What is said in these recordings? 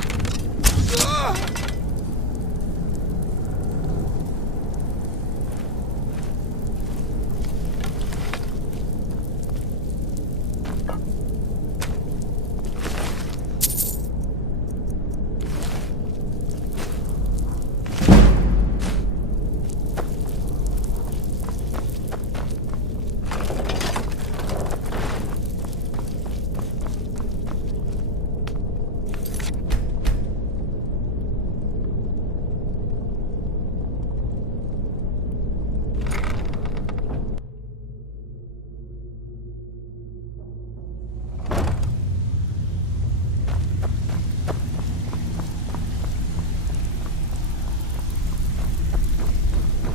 huh?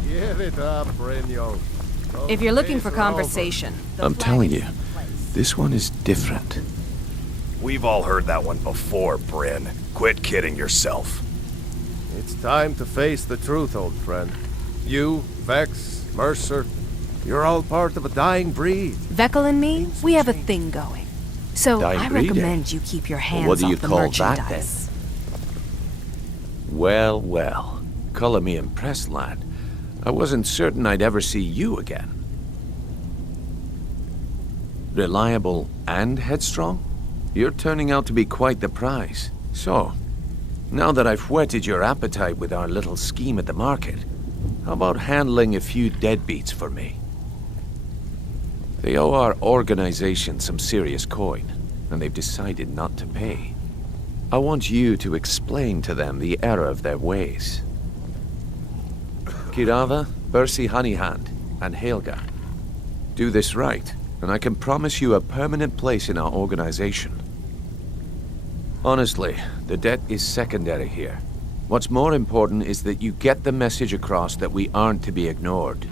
Give it up, Brynjolf. If you're looking for conversation, I'm telling you, this one is different. We've all heard that one before, Bryn. Quit kidding yourself. It's time to face the truth, old friend. You, Vex, Mercer, you're all part of a dying breed. Vekel and me, we have a thing going. So Dying I breed, recommend you keep your hands what do you off the call that, merchandise. Well, well. Colour me impressed, lad. I wasn't certain I'd ever see you again. Reliable and headstrong? You're turning out to be quite the prize. So, now that I've whetted your appetite with our little scheme at the market, how about handling a few deadbeats for me? They owe our organization some serious coin, and they've decided not to pay. I want you to explain to them the error of their ways. Kirava, Bersi Honeyhand, and Helga. Do this right, and I can promise you a permanent place in our organization. Honestly, the debt is secondary here. What's more important is that you get the message across that we aren't to be ignored.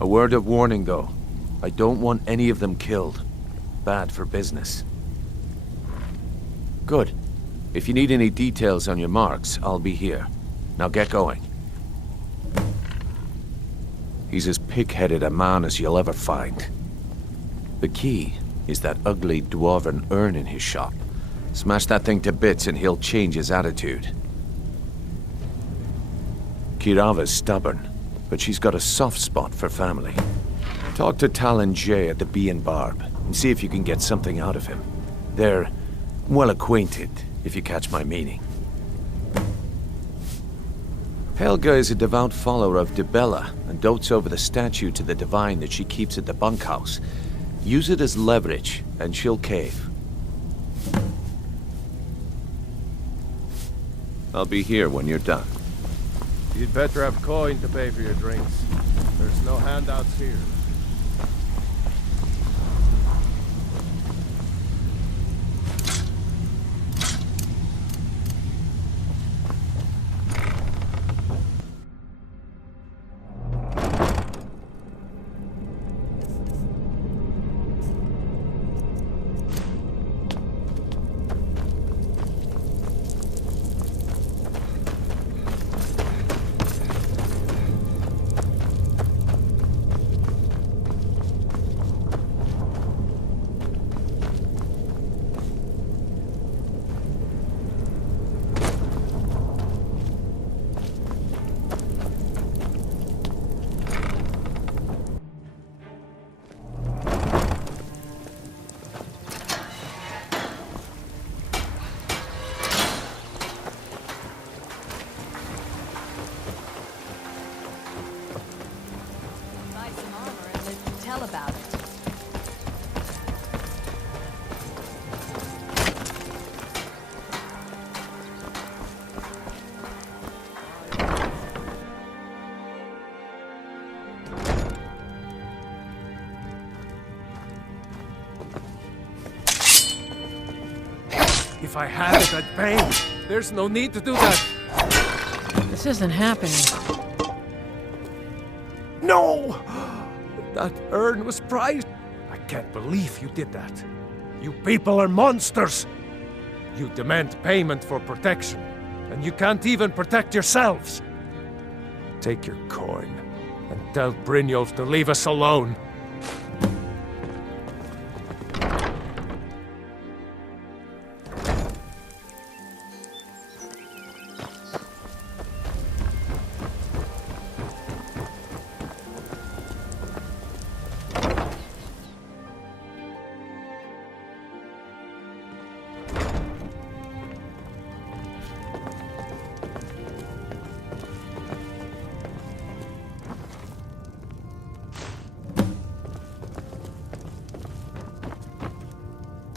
A word of warning, though. I don't want any of them killed. Bad for business. Good. If you need any details on your marks, I'll be here. Now get going. He's as pig-headed a man as you'll ever find. The key is that ugly dwarven urn in his shop. Smash that thing to bits and he'll change his attitude. Kirava's stubborn, but she's got a soft spot for family. Talk to Talon Jay at the Bee and Barb and see if you can get something out of him. They're well acquainted, if you catch my meaning. Helga is a devout follower of Dibella and dotes over the statue to the divine that she keeps at the bunkhouse. Use it as leverage, and she'll cave. I'll be here when you're done. You'd better have coin to pay for your drinks. There's no handouts here. About it. If I had it, I'd pay. There's no need to do that. This isn't happening. No! That urn was prized. I can't believe you did that. You people are monsters. You demand payment for protection, and you can't even protect yourselves. Take your coin, and tell Brynjolf to leave us alone.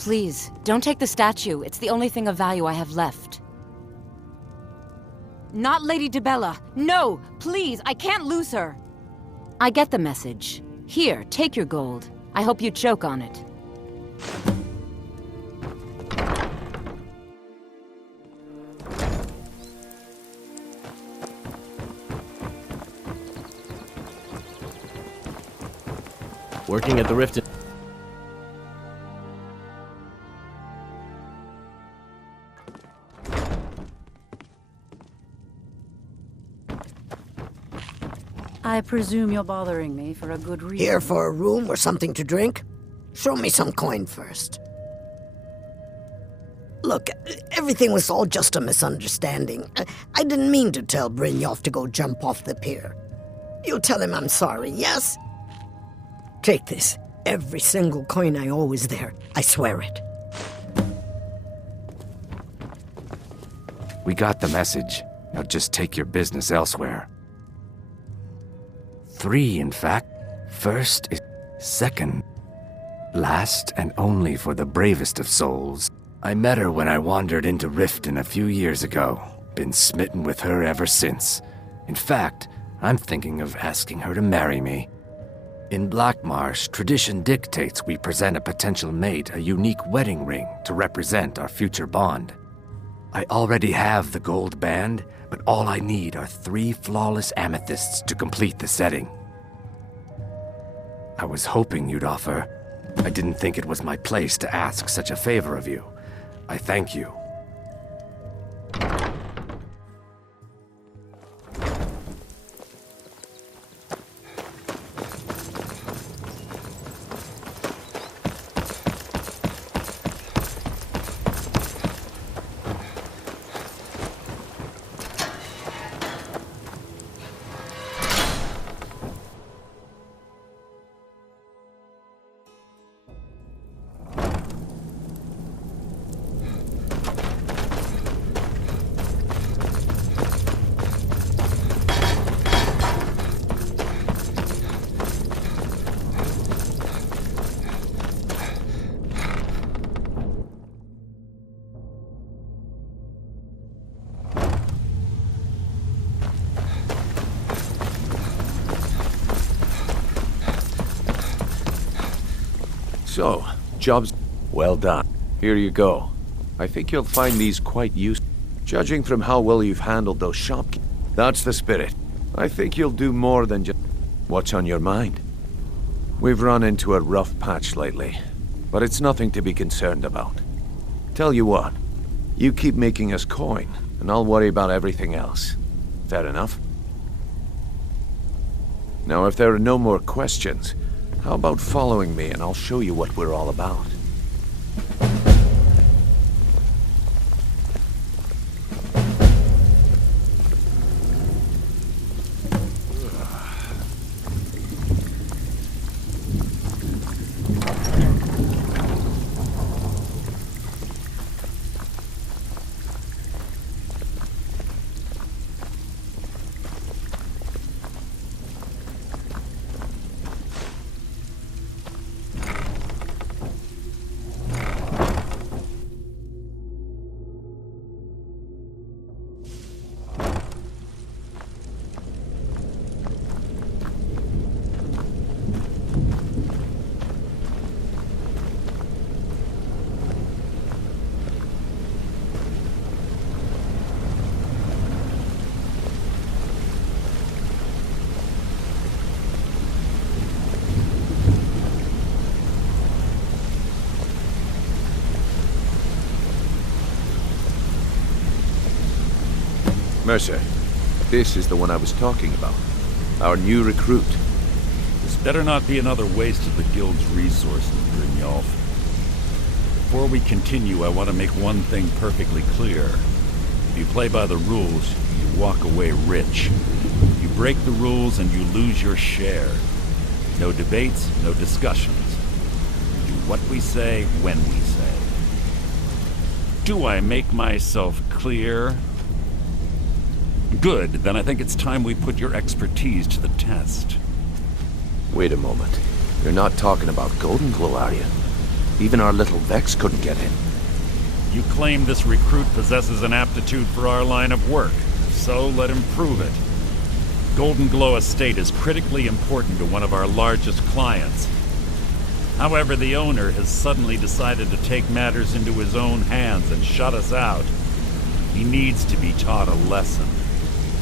Please, don't take the statue. It's the only thing of value I have left. Not Lady DeBella. No! Please, I can't lose her! I get the message. Here, take your gold. I hope you choke on it. Working at the Rift. I presume you're bothering me for a good reason. Here for a room or something to drink? Show me some coin first. Look, everything was all just a misunderstanding. I didn't mean to tell Brynjolf to go jump off the pier. You tell him I'm sorry, yes? Take this. Every single coin I owe is there. I swear it. We got the message. Now just take your business elsewhere. 3, in fact. First is second. Last and only for the bravest of souls. I met her when I wandered into Riften a few years ago. Been smitten with her ever since. In fact, I'm thinking of asking her to marry me. In Blackmarsh, tradition dictates we present a potential mate a unique wedding ring to represent our future bond. I already have the gold band, but all I need are 3 flawless amethysts to complete the setting. I was hoping you'd offer. I didn't think it was my place to ask such a favor of you. I thank you. So, job's well done. Here you go. I think you'll find these quite useful. Judging from how well you've handled those shopkeepers. That's the spirit. I think you'll do more than just... What's on your mind? We've run into a rough patch lately, but it's nothing to be concerned about. Tell you what, you keep making us coin, and I'll worry about everything else. Fair enough? Now, if there are no more questions, how about following me and I'll show you what we're all about? Mercer, this is the one I was talking about. Our new recruit. This better not be another waste of the Guild's resources, Brynjolf. Before we continue, I want to make one thing perfectly clear. If you play by the rules, you walk away rich. You break the rules and you lose your share. No debates, no discussions. Do what we say, when we say. Do I make myself clear? Good, then I think it's time we put your expertise to the test. Wait a moment. You're not talking about Golden Glow, are you? Even our little Vex couldn't get in. You claim this recruit possesses an aptitude for our line of work. If so, let him prove it. Golden Glow Estate is critically important to one of our largest clients. However, the owner has suddenly decided to take matters into his own hands and shut us out. He needs to be taught a lesson.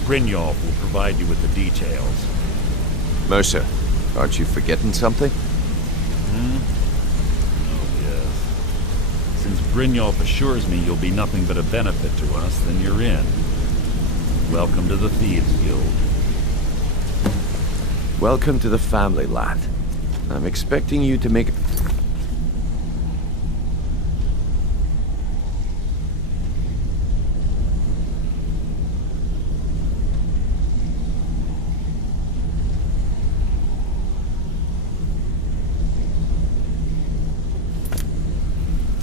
Brynjolf will provide you with the details. Mercer, aren't you forgetting something? Oh, yes. Since Brynjolf assures me you'll be nothing but a benefit to us, then you're in. Welcome to the Thieves Guild. Welcome to the family, lad. I'm expecting you to make...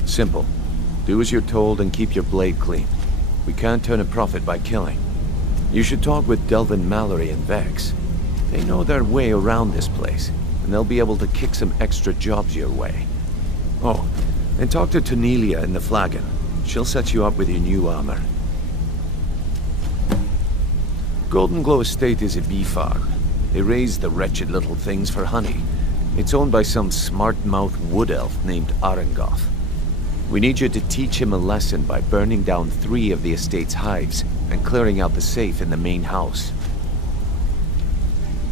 Simple. Do as you're told and keep your blade clean. We can't turn a profit by killing. You should talk with Delvin Mallory and Vex. They know their way around this place, and they'll be able to kick some extra jobs your way. Oh, and talk to Tonelia in the Flagon. She'll set you up with your new armor. Golden Glow Estate is a bee farm. They raise the wretched little things for honey. It's owned by some smart-mouthed wood elf named Arengoth. We need you to teach him a lesson by burning down 3 of the estate's hives and clearing out the safe in the main house.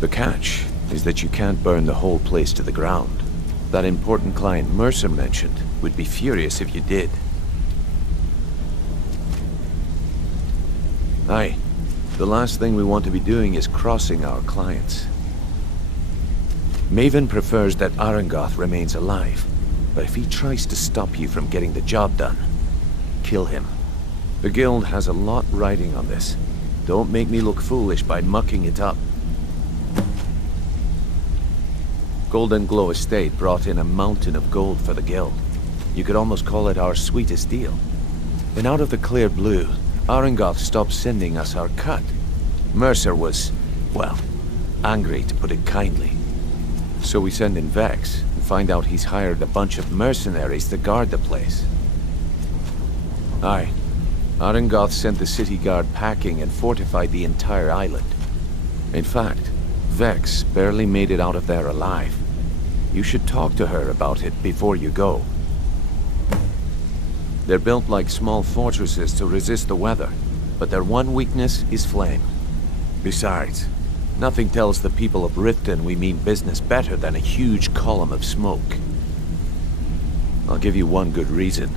The catch is that you can't burn the whole place to the ground. That important client Mercer mentioned would be furious if you did. Aye. The last thing we want to be doing is crossing our clients. Maven prefers that Arengoth remains alive, but if he tries to stop you from getting the job done, kill him. The guild has a lot riding on this. Don't make me look foolish by mucking it up. Golden Glow Estate brought in a mountain of gold for the guild. You could almost call it our sweetest deal. And out of the clear blue, Arengoth stopped sending us our cut. Mercer was, well, angry to put it kindly. So we send in Vex and find out he's hired a bunch of mercenaries to guard the place. Aye. Arengoth sent the city guard packing and fortified the entire island. In fact, Vex barely made it out of there alive. You should talk to her about it before you go. They're built like small fortresses to resist the weather, but their one weakness is flame. Besides, nothing tells the people of Riften we mean business better than a huge column of smoke. I'll give you one good reason.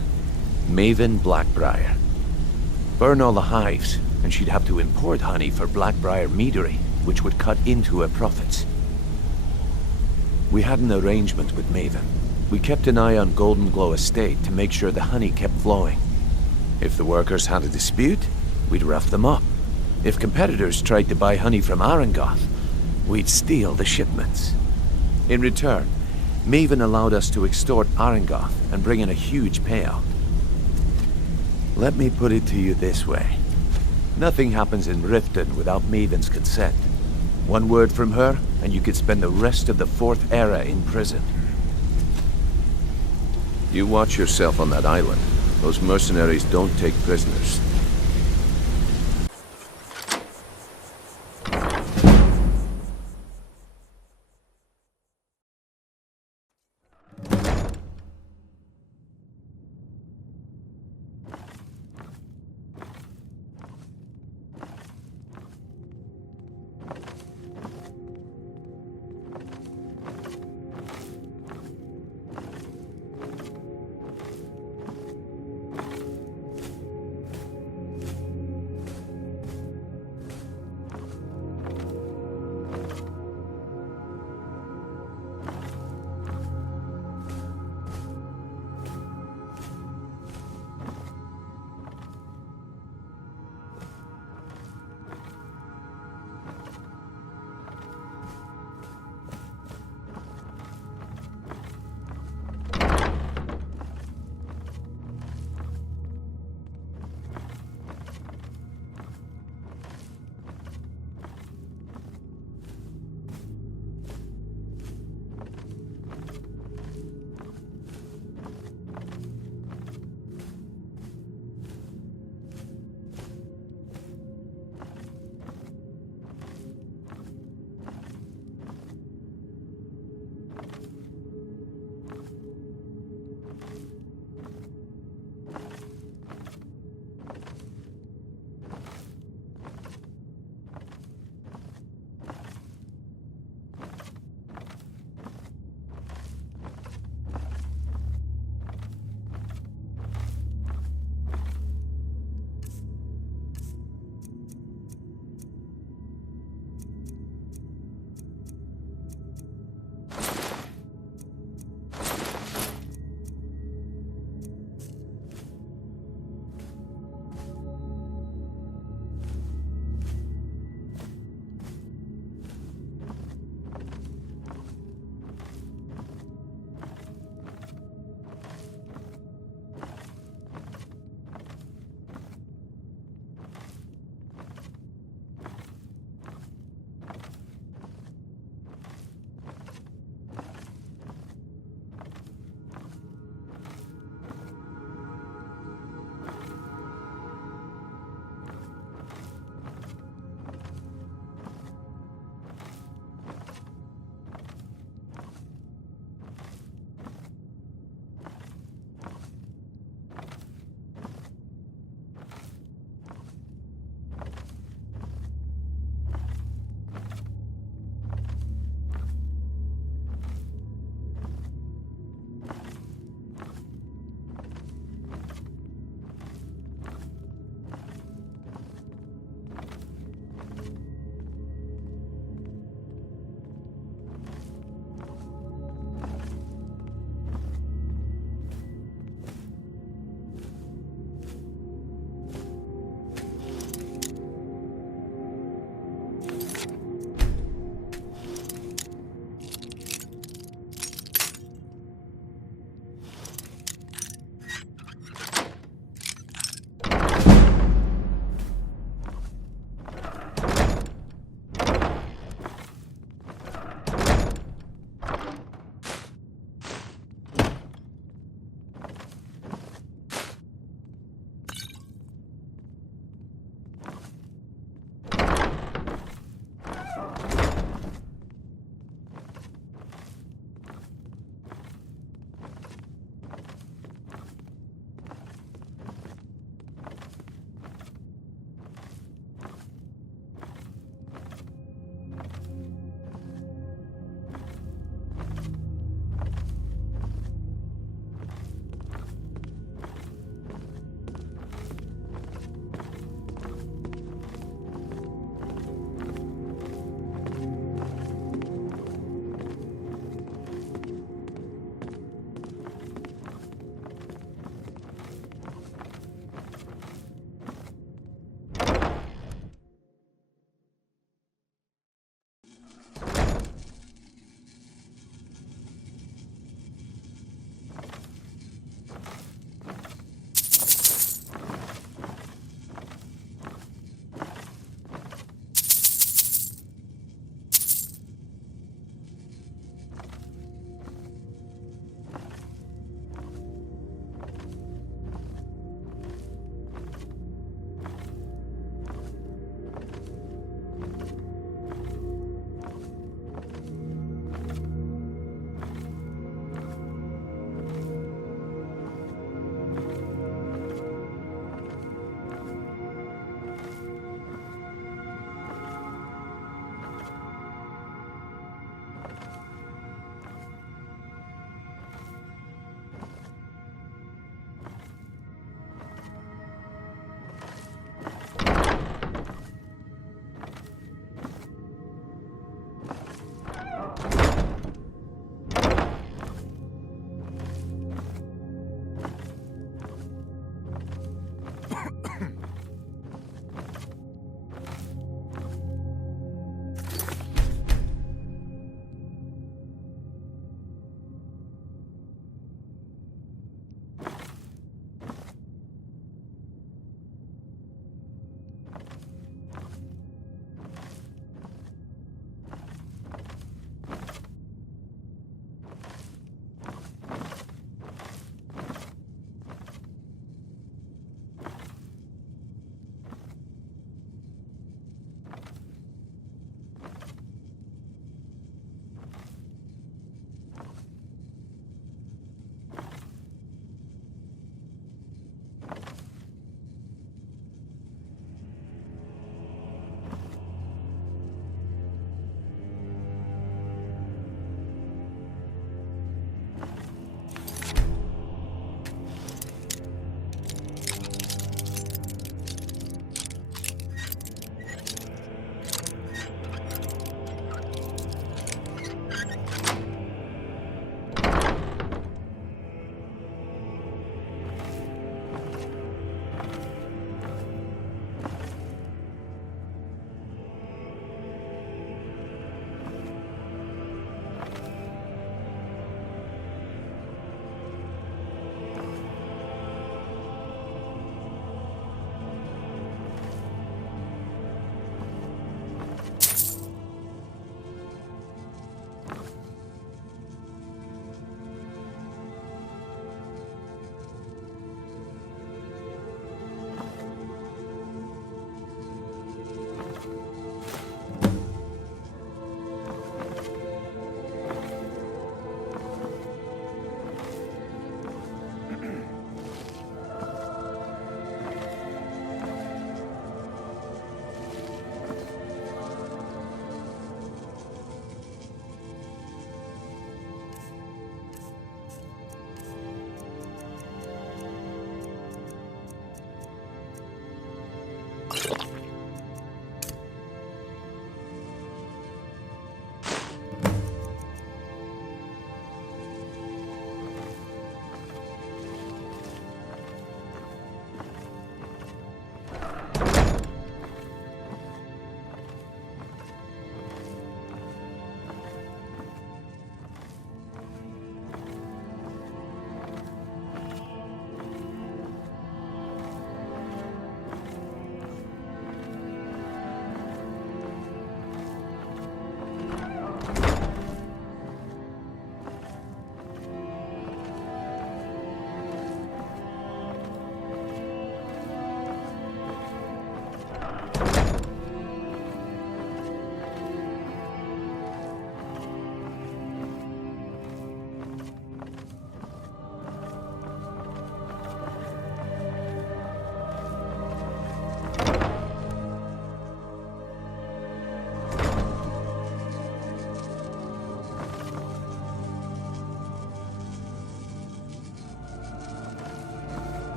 Maven Blackbriar. Burn all the hives, and she'd have to import honey for Blackbriar meadery, which would cut into her profits. We had an arrangement with Maven. We kept an eye on Golden Glow Estate to make sure the honey kept flowing. If the workers had a dispute, we'd rough them up. If competitors tried to buy honey from Arengoth, we'd steal the shipments. In return, Maven allowed us to extort Arengoth and bring in a huge payout. Let me put it to you this way. Nothing happens in Riften without Maven's consent. One word from her, and you could spend the rest of the 4th era in prison. You watch yourself on that island. Those mercenaries don't take prisoners.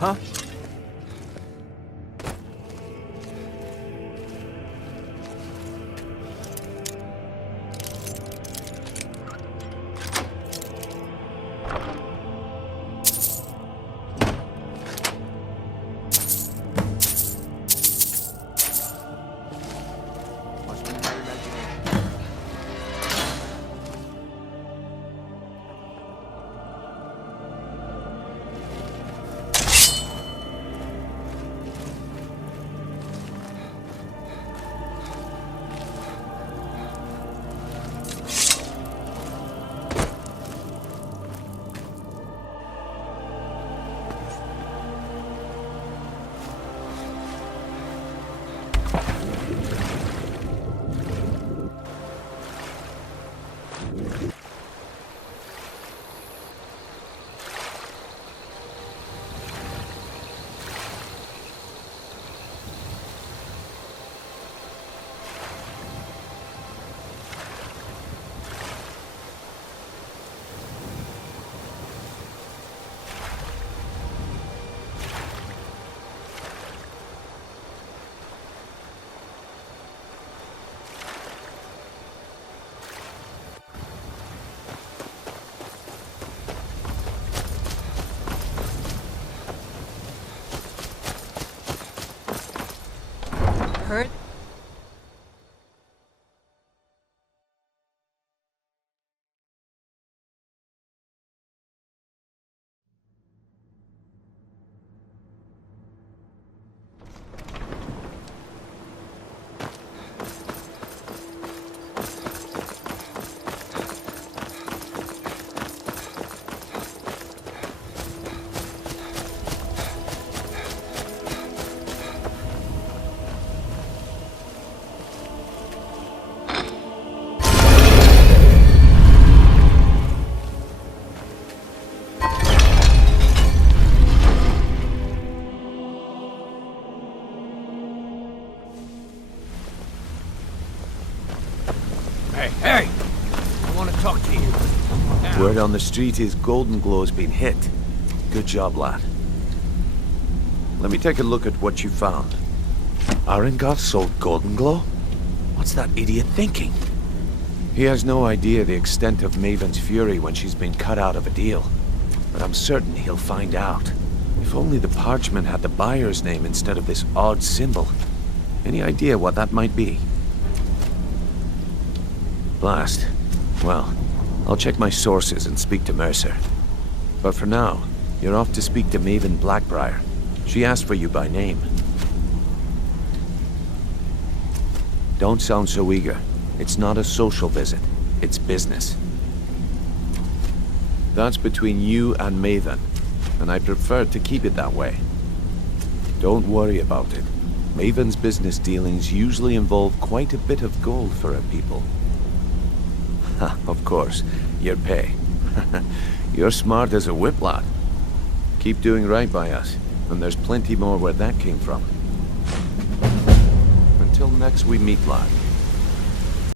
Huh? Hurt? Hey! I want to talk to you. Now. Word on the street is Golden Glow's been hit. Good job, lad. Let me take a look at what you found. Arengoth sold Golden Glow? What's that idiot thinking? He has no idea the extent of Maven's fury when she's been cut out of a deal. But I'm certain he'll find out. If only the parchment had the buyer's name instead of this odd symbol. Any idea what that might be? Blast. Well, I'll check my sources and speak to Mercer. But for now, you're off to speak to Maven Blackbriar. She asked for you by name. Don't sound so eager. It's not a social visit. It's business. That's between you and Maven, and I prefer to keep it that way. Don't worry about it. Maven's business dealings usually involve quite a bit of gold for her people. Ha, of course, your pay. You're smart as a whip, lad. Keep doing right by us, and there's plenty more where that came from. Until next we meet, lad.